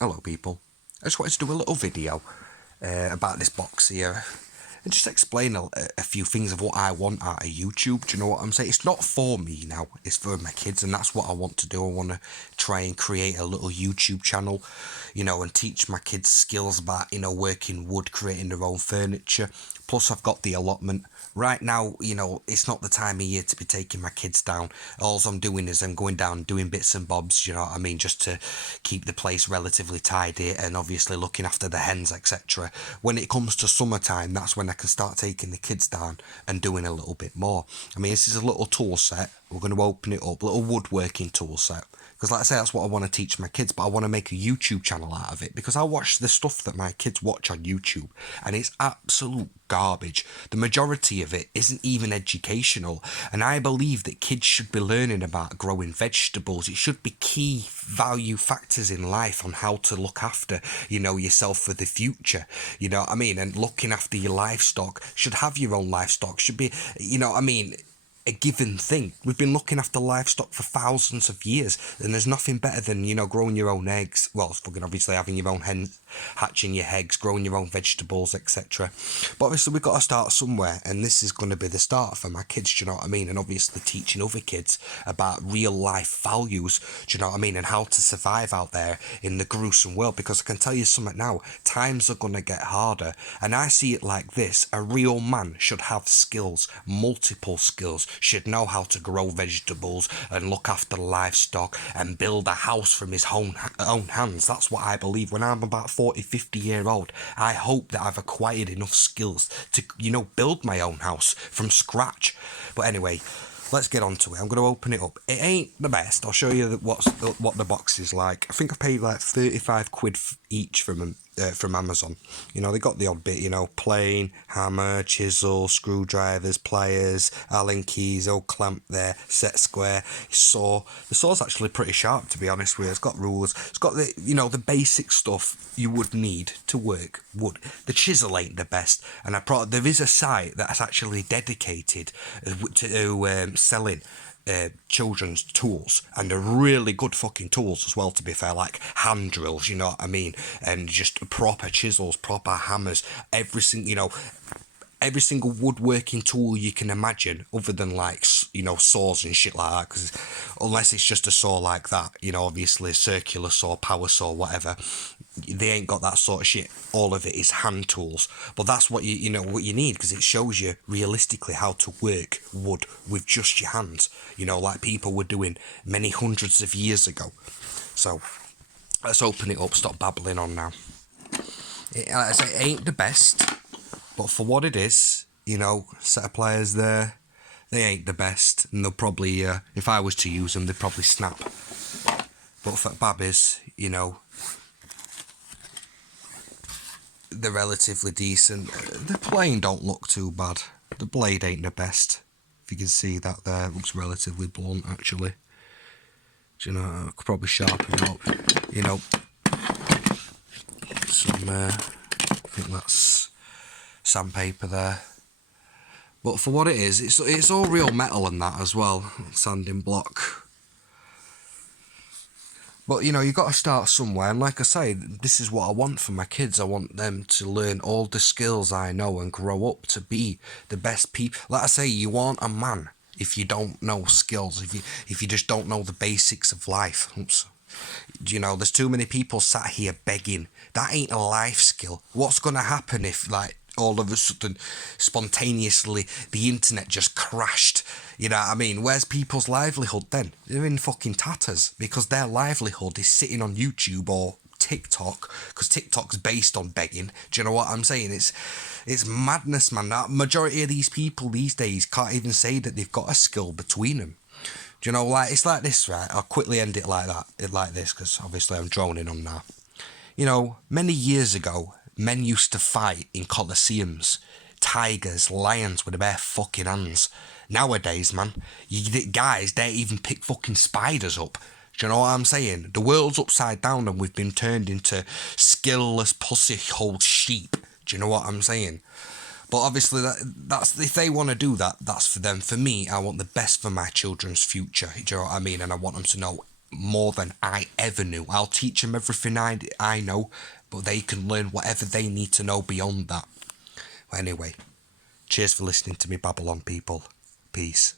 Hello people, I just wanted to do a little video about this box here and just explain a few things of what I want out of YouTube. Do you know what I'm saying? It's not for me now, it's for my kids, and that's what I want to do. I want to try and create a little YouTube channel, and teach my kids skills about, working wood, creating their own furniture. Plus I've got the allotment. Right now, it's not the time of year to be taking my kids down. All I'm doing is I'm going down doing bits and bobs, you know what I mean, just to keep the place relatively tidy and obviously looking after the hens, etc. When it comes to summertime, that's when I can start taking the kids down and doing a little bit more. I mean, this is a little tool set. We're going to open it up, little woodworking tool set. Because like I say, that's what I want to teach my kids, but I want to make a YouTube channel out of it because I watch the stuff that my kids watch on YouTube and it's absolute garbage. The majority of it isn't even educational, and I believe that kids should be learning about growing vegetables. It should be key value factors in life on how to look after, yourself for the future. You know what I mean? And looking after your livestock, should have your own livestock, should be, a given thing. We've been looking after livestock for thousands of years, and there's nothing better than, growing your own eggs. Well, fucking obviously having your own hens, hatching your eggs, growing your own vegetables, etc. But obviously we've got to start somewhere, and this is going to be the start for my kids, do you know what I mean? And obviously teaching other kids about real life values, do you know what I mean? And how to survive out there in the gruesome world, because I can tell you something now, times are going to get harder, and I see it like this: a real man should have skills, multiple skills, should know how to grow vegetables and look after livestock and build a house from his own hands. That's what I believe. When I'm about 40, 50-year old, I hope that I've acquired enough skills to, build my own house from scratch. But anyway, let's get on to it. I'm going to open it up. It ain't the best. I'll show you what the box is like. I think I paid like 35 quid each from Amazon. They got the odd bit, plane, hammer, chisel, screwdrivers, pliers, Allen keys, old clamp there, set square, saw. The saw's actually pretty sharp, to be honest with you. It's got rulers. It's got the basic stuff you would need to work wood. The chisel ain't the best, and there is a site that's actually dedicated to selling children's tools, and they're really good fucking tools as well, to be fair, like hand drills, you know what I mean, and just proper chisels, proper hammers, every single woodworking tool you can imagine, other than like saws and shit like that, because unless it's just a saw like that, obviously circular saw, power saw, whatever, they ain't got that sort of shit. All of it is hand tools, but that's what what you need, because it shows you realistically how to work wood with just your hands, like people were doing many hundreds of years ago. So let's open it up, stop babbling on now. Like I say, it ain't the best, but for what it is, set of pliers there, they ain't the best, and they'll probably, if I was to use them, they'd probably snap. But for babbies, they're relatively decent. The plane don't look too bad. The blade ain't the best. If you can see that there, it looks relatively blunt, actually. I could probably sharpen it up. Some, I think that's sandpaper there. But for what it is, it's all real metal and that as well, sanding block. But you've got to start somewhere, and like I say, this is what I want for my kids. I want them to learn all the skills I know and grow up to be the best people. Like I say, you aren't a man if you don't know skills, if you just don't know the basics of life. Oops. There's too many people sat here begging. That ain't a life skill. What's going to happen if, all of a sudden, spontaneously, the internet just crashed? You know what I mean? Where's people's livelihood then? They're in fucking tatters, because their livelihood is sitting on YouTube or TikTok, because TikTok's based on begging. Do you know what I'm saying? It's madness, man. That majority of these people these days can't even say that they've got a skill between them. Do you know, it's like this, right? I'll quickly end it like that, like this, because obviously I'm droning on now. Many years ago, men used to fight in coliseums. Tigers, lions with their bare fucking hands. Nowadays, man, guys don't even pick fucking spiders up. Do you know what I'm saying? The world's upside down and we've been turned into skillless pussyhole sheep. Do you know what I'm saying? But obviously, that's if they want to do that, that's for them. For me, I want the best for my children's future. Do you know what I mean? And I want them to know more than I ever knew. I'll teach them everything I know, but they can learn whatever they need to know beyond that. Anyway, cheers for listening to me babble on, people. Peace.